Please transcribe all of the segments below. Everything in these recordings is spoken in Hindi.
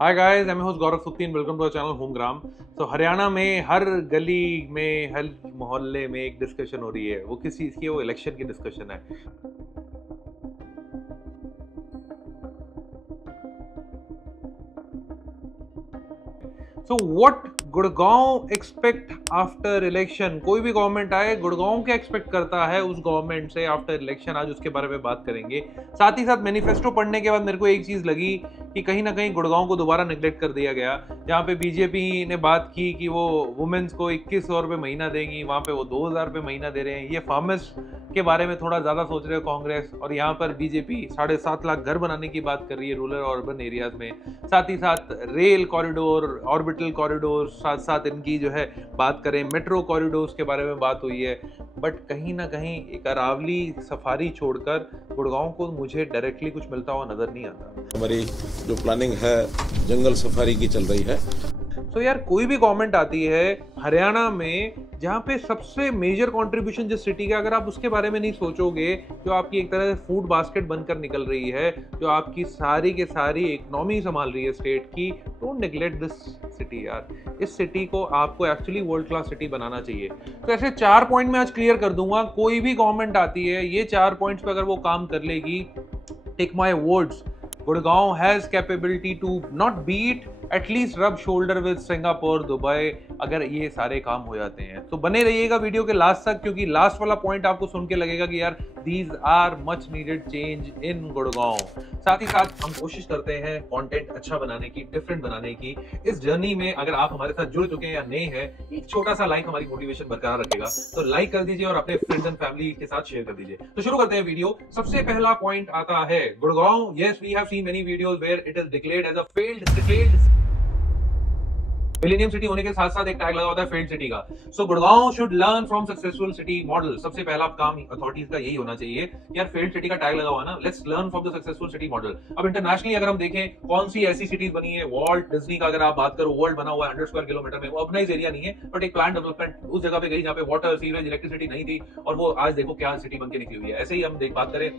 Hi guys, I am host Gaurav सुप्तीन। Welcome to our channel Homegram. तो हरियाणा में हर गली में, हर मोहल्ले में एक डिस्कशन हो रही है। वो किस चीज़ की है? वो इलेक्शन की डिस्कशन है। So what Gurgaon expect after election? कोई भी गवर्नमेंट आए, गुड़गांव क्या एक्सपेक्ट करता है उस गवर्नमेंट से आफ्टर इलेक्शन? आज उसके बारे में बात करेंगे। साथ ही साथ मैनिफेस्टो पढ़ने के बाद मेरे को एक चीज लगी कि कहीं ना कहीं गुड़गांव को दोबारा निगलेक्ट कर दिया गया। जहाँ पे बीजेपी ने बात की कि वो वुमेन्स को 2100 रुपये महीना देंगी, वहाँ पे वो 2000 रुपये महीना दे रहे हैं। ये फार्मर्स के बारे में थोड़ा ज्यादा सोच रहे हो कांग्रेस, और यहाँ पर बीजेपी 7.5 लाख घर बनाने की बात कर रही है रूरल और अर्बन एरियाज में। साथ ही साथ रेल कॉरिडोर, ऑर्बिटल कॉरिडोर, साथ साथ इनकी जो है बात करें मेट्रो कॉरिडोर्स के बारे में बात हुई है। बट कहीं ना कहीं एक अरावली सफारी छोड़कर गुड़गांव को मुझे डायरेक्टली कुछ मिलता हुआ नजर नहीं आता। हमारी जो प्लानिंग है जंगल सफारी की चल रही है। तो यार कोई भी गवर्नमेंट आती है हरियाणा में, जहाँ पे सबसे मेजर कंट्रीब्यूशन जिस सिटी का, अगर आप उसके बारे में नहीं सोचोगे, जो आपकी एक तरह से फूड बास्केट बनकर निकल रही है, जो आपकी सारी के सारी इकोनॉमी संभाल रही है स्टेट की, डोंट नेग्लेक्ट दिस सिटी यार। इस सिटी को आपको एक्चुअली वर्ल्ड क्लास सिटी बनाना चाहिए। तो ऐसे 4 पॉइंट मैं आज क्लियर कर दूंगा। कोई भी गवर्नमेंट आती है, ये 4 पॉइंट्स पे अगर वो काम कर लेगी, take my words, Gurgaon has capability to not beat, at least rub shoulder with Singapore, Dubai, अगर ये सारे काम हो जाते हैं। तो बने रहिएगा वीडियो के लास्ट तक, क्योंकि लास्ट वाला पॉइंट आपको सुन के लगेगा कि यार these are much needed change in Gurgaon. साथ ही साथ हम कोशिश करते हैं कंटेंट अच्छा बनाने की, डिफरेंट बनाने की। इस जर्नी में अगर आप हमारे साथ जुड़ चुके हैं या नए हैं, एक छोटा सा लाइक हमारी मोटिवेशन बरकरार रखेगा। तो लाइक कर दीजिए और अपने फ्रेंड्स एंड फैमिली के साथ शेयर कर दीजिए। तो शुरू करते हैं वीडियो। सबसे पहला पॉइंट आता है Gurgaon. Yes, we have seen many videos where it is declared as a failed millennium city होने के साथ साथ एक टैग लगा होता है फेल्ड सिटी का। So Gurgaon should learn from successful city model. सबसे पहला काम अथॉरिटीज का यही होना चाहिए कि यार फेल्ड सिटी का टैग लगा हुआ ना, let's learn from the successful city model. अब इंटरनेशनली अगर हम देखें कौन सी ऐसी सिटीज बनी है, वॉल्ट डिज्नी का अगर आप बात करो, वर्ल्ड बना हुआ है 100 स्क्वायर किलोमीटर में। वो अर्बनाइज एरिया नहीं है, बट एक प्लान डेवलपमेंट उस जगह पे गई जहाँ पे वाटर, सीवरेज, इलेक्ट्रिसिटी नहीं थी, और वो आज देखो क्या सिटी बन के निकली हुई है। ऐसे ही हम बात करें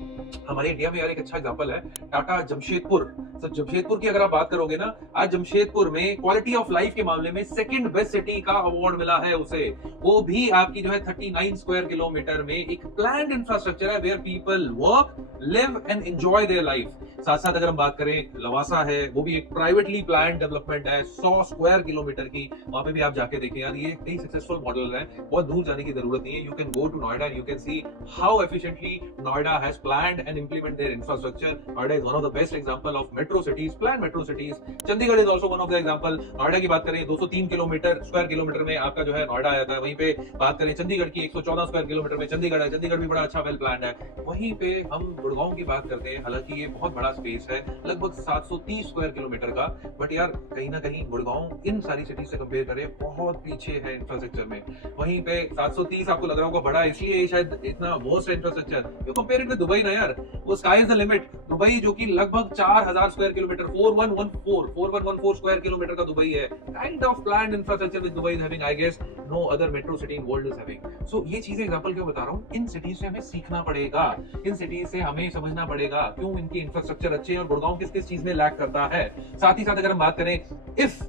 हमारे इंडिया में, यार एक अच्छा एग्जांपल है टाटा जमशेदपुर। जमशेदपुर की अगर आप बात करोगे ना, आज जमशेदपुर में क्वालिटी ऑफ लाइफ के मामले में सेकंड बेस्ट सिटी का अवार्ड मिला है उसे। वो भी आपकी जो है 39 स्क्वायर किलोमीटर में एक प्लान्ड इंफ्रास्ट्रक्चर है, where people work, live and enjoy their life. साथ साथ अगर हम बात करें लवासा है, वो भी एक प्राइवेटली प्लान्ड डेवलपमेंट है 100 स्क्वायर किलोमीटर की। वहां पे भी आप जाके देखें यार, ये कई सक्सेसफुल मॉडल है। बहुत दूर जाने की जरूरत नहीं है। You can go to Noida, you can see how efficiently Noida has planned and implement their infrastructure. Noida is one of the best example of metro cities, plan metro cities. Chandigarh is also one of the example. Noida की बात करें 203 किलोमीटर स्क्वायर किलोमीटर में आपका जो है नोएडा आता है। वहीं पे बात करें चंडीगढ़ की 114 स्क्वायर किलोमीटर में चंडीगढ़ है। चंडीगढ़ भी बड़ा अच्छा वेल प्लान है। वहीं पे हम गुड़गांव की बात करते हैं, हालांकि ये बहुत बड़ा स्पेस है, लगभग 730 स्क्वायर किलोमीटर का, बट यार कहीं ना कहीं गुड़गांव इन सारी सिटी से कंपेयर करें बहुत पीछे है इंफ्रास्ट्रक्चर में। वहीं पे 730 आपको लग रहा होगा बड़ा, इसलिए शायद इतना वर्स्ट है infrastructure. You compare it with Dubai ना यार, वो sky is the limit. Dubai जो कि लगभग 4000 स्क्वायर किलोमीटर, 4114 स्क्वायर किलोमीटर का दुबई है। Kind of planned infrastructure with Dubai is having, I guess no other metro city in world is having. So ये चीजें एग्जांपल क्यों बता रहा हूं, इन सिटीज से हमें सीखना पड़ेगा, इन सिटीज से हमें समझना पड़ेगा क्यों इनकी इंफ्रास्ट्रक्चर अच्छे हैं और गुड़गांव किस किस चीज में लैक करता है। साथ ही साथ अगर हम बात करें, if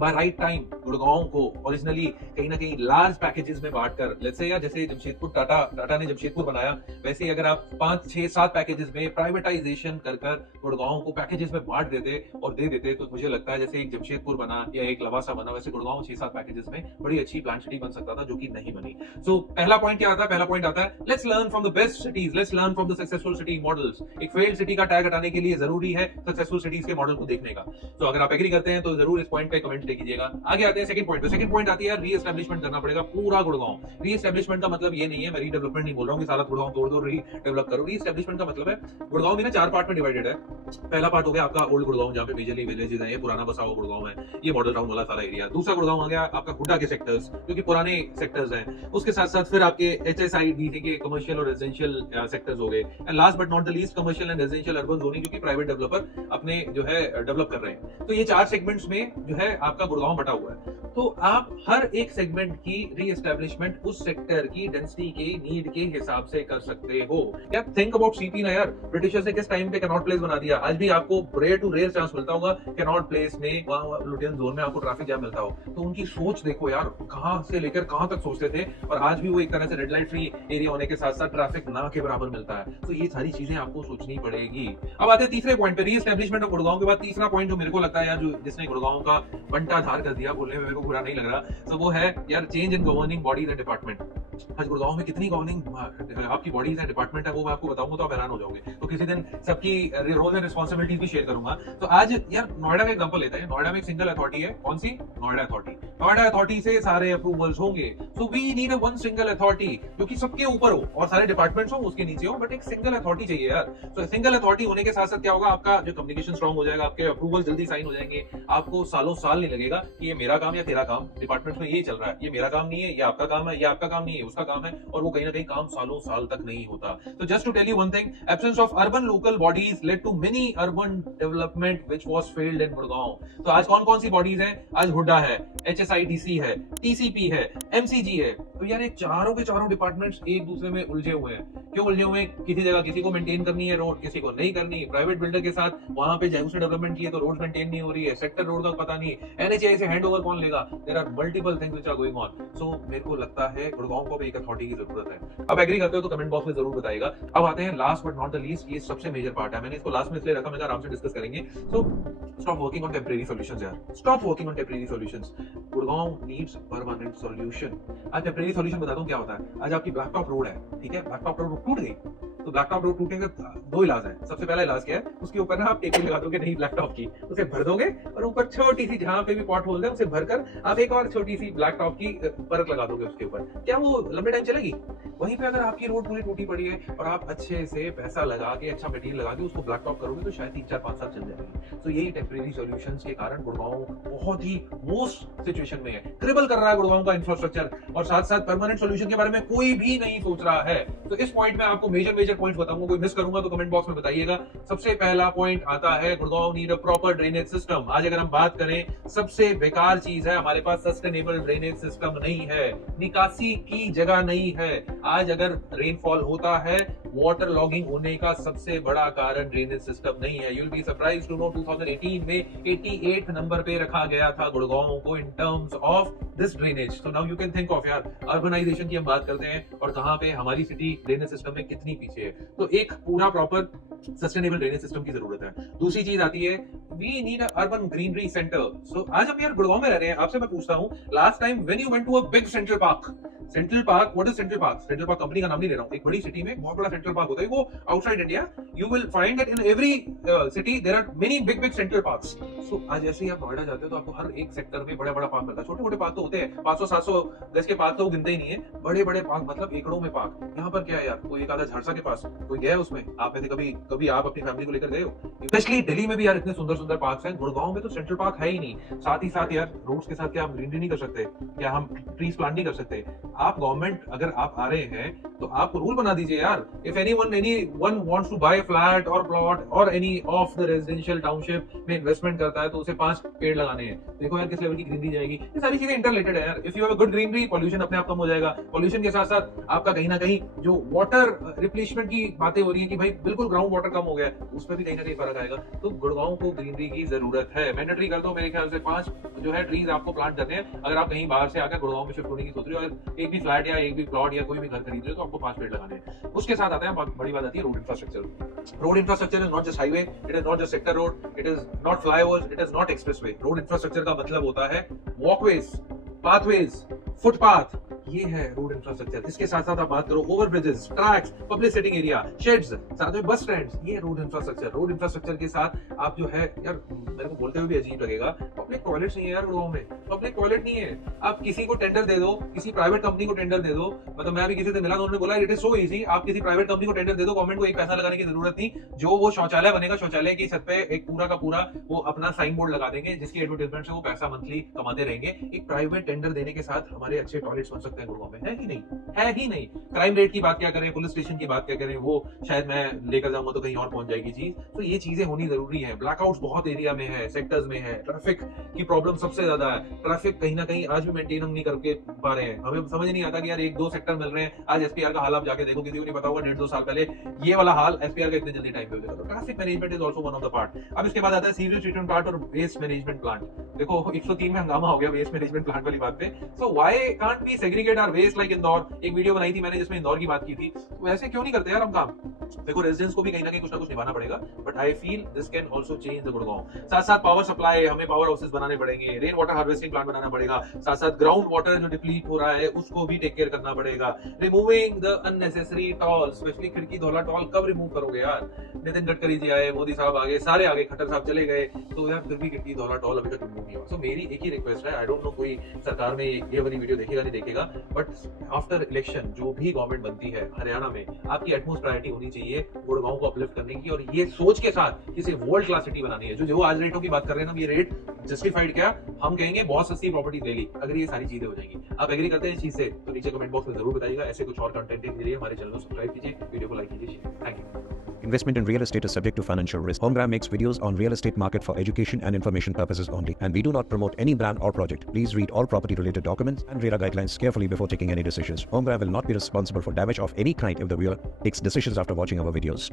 bye right time Gurgaon को ओरिजिनली कहीं ना कहीं लार्ज पैकेजेस में बांटकर, लेट्स से यार जैसे जमशेदपुर टाटा ने जमशेदपुर बनाया, वैसे ही अगर आप 5, 6, 7 पैकेजेस में प्राइवेटाइजेशन कर गुड़गांव को पैकेजेस में बांट देते और दे देते, तो मुझे लगता है जैसे एक जमशेदपुर बना या एक लवासा बना, वैसे गुड़गांव 6-7 पैकेजेस में बड़ी अच्छी प्लान सिटी बन सकता था, जो कि नहीं बनी। सो पहला पॉइंट क्या आता है? पहला पॉइंट आता है let's learn from the best cities, let's learn from the successful city models. एक फेल्ड सिटी का टैग हटाने के लिए जरूरी है सक्सेसफुल सिटीज के मॉडल को देखने का। तो अगर आप एग्री करते हैं तो जरूर इस पॉइंट पे कमेंट कीजिएगा। आगे आते हैं सेकंड पॉइंट पे। सेकंड पॉइंट आती है रीएस्टैब्लिशमेंट करना पड़ेगा पूरा गुड़गांव। रीएस्टैब्लिशमेंट का मतलब ये नहीं है मैं रीडेवलपमेंट नहीं बोल रहा हूं कि सारा गुड़गांव तोड़ दो रीडेवलप करो। रीएस्टैब्लिशमेंट का मतलब है गुड़गांव भी ना 4 पार्ट में डिवाइडेड है। पहला पार्ट हो गया आपका ओल्ड गुड़गांव, जहां पे मेजरली विलेजेस हैं, ये पुराना बसा हुआ गुड़गांव है, ये मॉडल टाउन वाला सारा एरिया। दूसरा गुड़गांव आ गया आपका हुड्डा के सेक्टर्स, जो कि पुराने सेक्टर्स हैं। उसके साथ साथ फिर आपके एचएसआईडीसी के कमर्शियल और रेजिडेंशियल सेक्टर्स हो गए। And last but not the least commercial and residential urban zoning, जो कि प्राइवेट डेवलपर अपने जो है डेवलप कर रहे हैं। तो ये 4 सेगमेंट्स में जो है आपका गुड़गांव बटा हुआ है। तो आप हर एक सेगमेंट की रीएस्टैब्लिशमेंट उस सेक्टर की डेंसिटी के नीड के हिसाब से कर सकते हो। यार थिंक अबाउट सीपी ना यार, ब्रिटिशर्स ने किस टाइम पे कैनॉट प्लेस बना दिया। आज भी आपको रेयर टू रेयर चांस मिलता होगा कैनॉट प्लेस में, वहां लुटियन जोन में आपको ट्रैफिक जैम मिलता हो। तो उनकी सोच देखो यार, कहां से लेकर कहां तक सोचते थे, और आज भी वो एक तरह से रेड लाइट फ्री एरिया होने के साथ साथ ट्रैफिक ना के बराबर मिलता है। तो ये सारी चीजें आपको सोचनी पड़ेगी। अब आते हैं तीसरे पॉइंट पे, रीएस्टैब्लिशमेंट ऑफ गुड़गांव के बाद तीसरा पॉइंट जो मेरे को लगता है यार, जो जिसने गुड़गांव का बंटाधार कर दिया, बोलने में मेरे को बुरा नहीं लग रहा, तो वो है यार change in governing bodies and department. आज गुड़गांव में कितनी गवर्निंग आपकी बॉडीज एंड डिपार्टमेंट है, वो मैं आपको बताऊंगा तो आप हैरान हो जाओगे। तो किसी दिन सबकी रोल एंड रिस्पॉन्सिबिलिटीज भी शेयर करूंगा। तो आज यार नोएडा का एग्जांपल लेते हैं। नोएडा में एक सिंगल अथॉरिटी है, कौन सी? नोएडा अथॉरिटी। नोएडा अथॉरिटी से सारे अप्रूवल्स होंगे। So we need a one single authority जो कि सबके ऊपर हो और सारे डिपार्टमेंट्स हो उसके नीचे हो, बट एक सिंगल अथॉरिटी चाहिए यार। तो सिंगल अथॉरिटी होने के साथ साथ क्या होगा, आपका जो कम्युनिकेशन स्ट्रांग हो जाएगा, आपके अप्रूवल जल्दी साइन हो जाएंगे, आपको सालों साल नहीं लगेगा कि ये मेरा काम या तेरा काम, डिपार्टमेंट में ये चल रहा है, ये मेरा काम नहीं है, ये आपका काम है, ये आपका काम नहीं है, उसका काम है, और वो कहीं ना कहीं काम सालों साल तक नहीं होता। तो just to tell you one thing, absence of urban local bodies led to many urban development which was failed in Gurgaon. तो आज कौन कौन सी बॉडीज हैं? आज हुड्डा है, HSIDC है, TCP है, MCG है। तो यार ये चारों के चारों डिपार्टमेंट्स एक दूसरे में उलझे हुए हैं। क्यों उलझे हुए हैं? किसी जगह किसी को मेंटेन करनी है रोड, किसी को नहीं करनी। प्राइवेट बिल्डर के साथ वहां पे जैसे डेवलपमेंट की है तो रोड मेंटेन नहीं हो रही है, सेक्टर रोड का पता नहीं, NHAI से हैंडओवर कौन लेगा। There are multiple things which are going on. So मेरे को लगता है गुड़गांव को भी एक अथॉरिटी की जरूरत है। अब एग्री करते हो तो कमेंट बॉक्स में जरूर बताइएगा। अब आते हैं last but not the least, ये सबसे मेजर पार्ट है, मैंने इसको लास्ट में इसलिए रखा, मैं आराम से डिस्कस करेंगे। So stop working on temporary solutions यार, stop working on temporary solutions. Gurgaon needs permanent solution. आज टेम्परेरी सॉल्यूशन बताता हूं क्या होता है। आज आपकी ब्लैक टॉप रोड है, ठीक है, ब्लैक टॉप रोड टूट गई, तो ब्लैक टॉप रोड टूटने का दो इलाज है। सबसे पहला इलाज क्या है, उसके ऊपर ना आप टेपी लगा दोगे, नहीं ब्लैक टॉप की, उसे भर दोगे और ऊपर छोटी सी जहां पे भी पॉट होल है उसे भरकर आप एक और छोटी सी ब्लैक टॉप की परत लगा दोगे उसके ऊपर। क्या वो लंबे टाइम चलेगी? वहीं पे अगर आपकी रोड पूरी टूटी पड़ी है और आप अच्छे से पैसा लगा के, अच्छा मटेरियल लगा के उसको ब्लैक टॉप करोगे तो शायद 3-4-5 साल चल जाएगी। तो यही टेम्परेरी सॉल्यूशंस के कारण गुड़गांव बहुत ही वर्स्ट सिचुएशन में है, क्रिबल कर रहा है गुड़गांव का इंफ्रास्ट्रक्चर, और साथ साथ परमानेंट सॉल्यूशन के बारे में कोई भी नहीं सोच रहा है। तो इस पॉइंट में आपको मेजर पॉइंट्स बताऊंगा, कोई मिस करूंगा तो कमेंट बॉक्स में बताइएगा। सबसे पहला पॉइंट आता है Gurgaon need a proper drainage system. आज अगर हम बात करें, सबसे बेकार चीज है हमारे पास सस्टेनेबल ड्रेनेज सिस्टम नहीं है, निकासी की जगह नहीं है। आज अगर रेनफॉल होता है, वाटर लॉगिंग होने का सबसे बड़ा कारण ड्रेनेज सिस्टम नहीं है। You will be surprised to know 2018 में 88 नंबर पे रखा गया था गुड़गांव को in terms of this drainage. So now you can think of यार, अर्बनाइजेशन की हम बात करते हैं और कहां पे हमारी सिटी ड्रेनेज सिस्टम में कितनी पीछे है। तो एक पूरा प्रॉपर सस्टेनेबल ड्रेनेज सिस्टम की जरूरत है। दूसरी चीज आती है, we need urban greenery centre. So आज हम यार गुड़गांव में रह रहे हैं, आपसे मैं पूछता हूं, last time when you went to a big central park, central park, what is central park? Central park company का नाम नहीं ले रहा हूं, एक बड़ी सिटी में बहुत बड़ा सेंट्रल पार्क होता है, वो outside India you will find that in every city there are many big central parks. So आज जैसे ही आप नोएडा जाते हो तो आपको हर एक सेक्टर में बड़ा पार्क मिलता है। छोटे मोटे पार्क तो होते हैं, 500-700 गज के पार्क तो गिनते ही नहीं है, बड़े पार्क मतलब एकड़ों में पार्क। यहाँ पर क्या है यार, कोई एक आधा झारसा के पास कोई गया है उसमें? आप में से कभी आप अपनी फैमिली को लेकर गए हो? स्पेशली दिल्ली में भी यार इतने सुंदर पार्क हैं, गुड़गांव में तो सेंट्रल पार्क है ही नहीं। साथ ही साथ यार रोड्स के साथ क्या हम ग्रीनरी नहीं कर सकते? क्या हम ट्रीज प्लांट नहीं कर सकते? आप गवर्नमेंट अगर आप आ रहे हैं तो आप रूल बना दीजिए यार, if anyone wants to buy flat और प्लॉट और any of the residential township में इन्वेस्टमेंट करता है तो उसे 5 पेड़ लगाने हैं। देखो यार किस लेवल की ग्रीनरी जाएगी। ये सारी चीजें इंटररिलेटेड है यार। If you have a good greenery, pollution अपने आप कम हो जाएगा। पॉल्यूशन के साथ साथ आपका कहीं ना कहीं जो वाटर रिप्लेसमेंट की बातें हो रही है कि भाई बिल्कुल ग्राउंड वाटर कम हो गया, उसमें भी कहीं ना कहीं फर्क आएगा। तो गुड़गांव को ग्रीनरी की जरूरत है। मैंडेटरी कर दो, मेरे ख्याल से 5 जो है ट्रीज आपको प्लांट करने हैं। अगर आप कहीं बाहर से आकर गुड़गांव में शिफ्ट होने की सोच रहे हो, अगर एक भी फ्लैट या एक भी प्लॉट या कोई भी घर खरीद रहे हो तो आपको 5 पेड़ लगाने हैं। उसके साथ आता है बड़ी बात आती है road infrastructure. Road infrastructure is not just highway, it is not just sector road, it is not flyovers, it is not expressway. Road infrastructure का मतलब होता है वॉकवेज, पाथवेज, फुटपाथ, ये है रोड इंफ्रास्ट्रक्चर। इसके साथ साथ आप बात करो over bridges, tracks, public sitting area, shades, साथ में बस स्टैंड्स, ये रोड इंफ्रास्ट्रक्चर। रोड इंफ्रास्ट्रक्चर के साथ आप जो है यार, मेरे को बोलते हुए भी अजीब लगेगा, पब्लिक टॉयलेट्स नहीं है यार गुड़गांव में, पब्लिक टॉयलेट नहीं है। आप किसी को टेंडर दे दो, किसी प्राइवेट कंपनी को टेंडर दे दो, मतलब मैं अभी किसी से मिला तो उन्होंने बोला इट इज सो इजी, आप किसी प्राइवेट कंपनी को टेंडर दे दो, गवर्नमेंट को एक पैसा लगाने की जरूरत नहीं, जो वो शौचालय बनेगा, शौचालय की छत पे एक पूरा का पूरा वो अपना साइन बोर्ड लगा देंगे जिसकी एडवर्टाइजमेंट से वो पैसा मंथली कमाते रहेंगे। एक प्राइवेट टेंडर देने के साथ हमारे अच्छे टॉयलेट्स बन सकते सकते हैं गुड़गांव में? है ही नहीं, है ही नहीं। क्राइम रेट की बात क्या करें, पुलिस स्टेशन की बात क्या करें, वो शायद मैं लेकर जाऊंगा तो कहीं और पहुंच जाएगी चीज। तो ये चीजें होनी जरूरी है। ब्लैकआउट्स बहुत एरिया में है, सेक्टर्स में है, ट्रैफिक की प्रॉब्लम सबसे ज्यादा है। ट्रैफिक कहीं ना कहीं आज भी मेंटेन हम नहीं करके पा रहे हैं। हमें समझ नहीं आता कि यार एक दो सेक्टर मिल रहे हैं। आज एसपीआर का हाल आप जाके देखो, किसी को नहीं पता होगा 1.5-2 साल पहले ये वाला हाल एसपीआर का इतने जल्दी टाइम पे हो जाएगा। तो traffic management is also one of the part. अब इसके बाद आता है सीवरेज ट्रीटमेंट प्लांट और वेस्ट मैनेजमेंट प्लांट। देखो 103 में हंगामा हो गया वेस्ट मैनेजमेंट प्लांट वाली बात पे। So why can't we segregate our waste like Indore? एक वीडियो बनाई थी मैंने जिसमें इंदौर की बात की थी। तो ऐसे क्यों नहीं करते यार हम काम? देखो रेजिडेंट्स को भी कहीं ना कहीं कुछ ना कुछ निभाना पड़ेगा, but I feel this can also change the Gurgaon. साथ साथ पावर सप्लाई, हमें पावर हाउसेस बनाने पड़ेंगे, रेन वाटर हार्वेस्टिंग प्लांट बनाना पड़ेगा, साथ साथ ग्राउंड वाटर जो डिप्लीट हो रहा है उसको भी टेक केयर करना पड़ेगा। Removing the unnecessary toll, specially Khirki Dhaula toll कब रिमूव करोगे यार? नितिन गडकरी जी आए, मोदी साहब आगे, सारे आगे, खट्टर साहब चले गए, तो यार फिर भी खिड़की धौला टॉल अभी तक रिमूव नहीं हुआ। सो मेरी एक ही रिक्वेस्ट है, आई डोंट नो कोई सरकार में ये वाली वीडियो देखेगा नहीं देखेगा, बट आफ्टर इलेक्शन जो भी गवर्नमेंट बनती है हरियाणा में, आपकी एटमोस्ट प्रायोरिटी होनी चाहिए गुड़गांव को अपलिफ्ट करने की, और ये सोच के साथ कि इसे वर्ल्ड क्लास सिटी बनानी है। जो आज रेटों की बात कर रहे हैं ना, ये रेट जस्टिफाइड क्या? हम कहेंगे बहुत सस्ती प्रॉपर्टी ले ली अगर ये सारी चीजें हो जाएंगी। आप एग्री करते हैं इस चीज से तो नीचे कमेंट बॉक्स में जरूर बताइएगा। ऐसे कुछ और कंटेंट के लिए हमारे चैनल को सब्सक्राइब कीजिए, वीडियो को लाइक कीजिए। Thank you. Investment in real estate is subject to financial risk. Homegram makes videos on real estate market for education and information purposes only, and we do not promote any brand or project. Please read all property related documents and RERA guidelines carefully before taking any decisions. Homegram will not be responsible for damage of any kind if the viewer takes decisions after watching our videos.